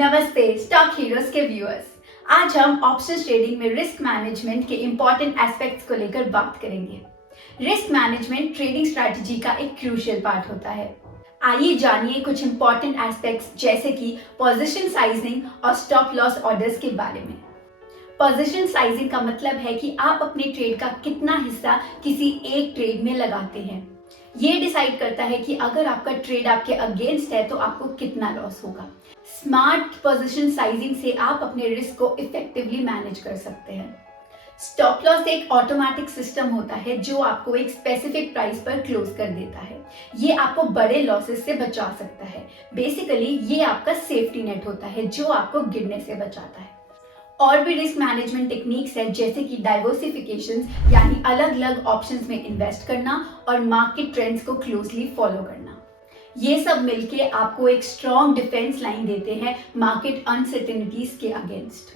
नमस्ते stock heroes के viewers. आज हम ऑप्शंस ट्रेडिंग में रिस्क मैनेजमेंट के इंपॉर्टेंट एस्पेक्ट्स को लेकर बात करेंगे। रिस्क मैनेजमेंट ट्रेडिंग स्ट्रैटेजी का एक क्रूशियल पार्ट होता है। आइए जानिए कुछ इंपॉर्टेंट एस्पेक्ट्स जैसे कि पोजीशन साइजिंग और स्टॉप लॉस ऑर्डर्स के बारे में। पोजीशन साइजिंग का मतलब है कि आप अपने ट्रेड का कितना हिस्सा किसी एक ट्रेड में लगाते हैं। ये डिसाइड करता है कि अगर आपका ट्रेड आपके अगेंस्ट है तो आपको कितना लॉस होगा। स्मार्ट पोजीशन साइजिंग से आप अपने रिस्क को इफेक्टिवली मैनेज कर सकते हैं। स्टॉप लॉस एक ऑटोमेटिक सिस्टम होता है जो आपको एक स्पेसिफिक प्राइस पर क्लोज कर देता है। ये आपको बड़े लॉसेस से बचा सकता है। बेसिकली ये आपका सेफ्टी नेट होता है जो आपको गिरने से बचाता है। और भी रिस्क मैनेजमेंट टेक्निक्स है जैसे कि डाइवर्सिफिकेशन यानी अलग अलग ऑप्शंस में इन्वेस्ट करना और मार्केट ट्रेंड्स को क्लोजली फॉलो करना। ये सब मिलके आपको एक स्ट्रॉन्ग डिफेंस लाइन देते हैं मार्केट अनसर्टेनिटीज के अगेंस्ट।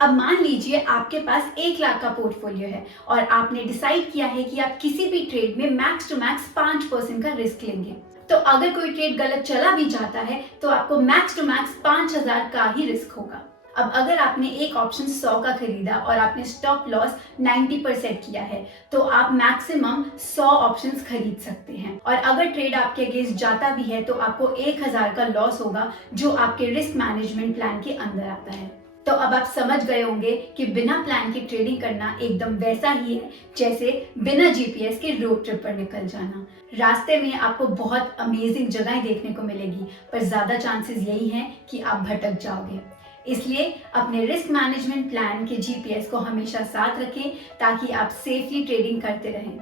अब मान लीजिए आपके पास 1 लाख का पोर्टफोलियो है और आपने डिसाइड किया है कि आप किसी भी ट्रेड में मैक्स टू मैक्स 5% का रिस्क लेंगे। तो अगर कोई ट्रेड गलत चला भी जाता है तो आपको मैक्स टू मैक्स 5,000 का ही रिस्क होगा। अब अगर आपने एक ऑप्शन 100 का खरीदा और आपने स्टॉप लॉस 90% किया है तो आप मैक्सिमम 100 ऑप्शंस खरीद सकते हैं। और अगर ट्रेड आपके अगेंस्ट जाता भी है तो आपको 1,000 का लॉस होगा जो आपके रिस्क मैनेजमेंट प्लान के अंदर आता है। तो अब आप समझ गए होंगे कि बिना प्लान की ट्रेडिंग करना एकदम वैसा ही है जैसे बिना जीपीएस के रोड ट्रिप पर निकल जाना। रास्ते में आपको बहुत अमेजिंग जगहें देखने को मिलेगी पर ज्यादा चांसेस यही हैं कि आप भटक जाओगे। इसलिए अपने रिस्क मैनेजमेंट प्लान के जीपीएस को हमेशा साथ रखें ताकि आप सेफली ट्रेडिंग करते रहें।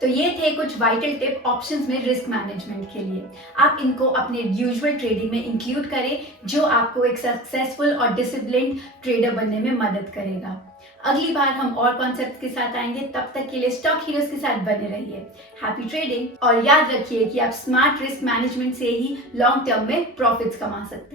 तो ये थे कुछ वाइटल टिप ऑप्शंस में रिस्क मैनेजमेंट के लिए। आप इनको अपने यूजुअल ट्रेडिंग में इंक्लूड करें जो आपको एक सक्सेसफुल और डिसिप्लिन्ड ट्रेडर बनने में मदद करेगा। अगली बार हम और कॉन्सेप्ट के साथ आएंगे, तब तक के लिए स्टॉक हीरोज के साथ बने रहिए। हैप्पी ट्रेडिंग और याद रखिए कि आप स्मार्ट रिस्क मैनेजमेंट से ही लॉन्ग टर्म में प्रॉफिट्स कमा सकते हैं।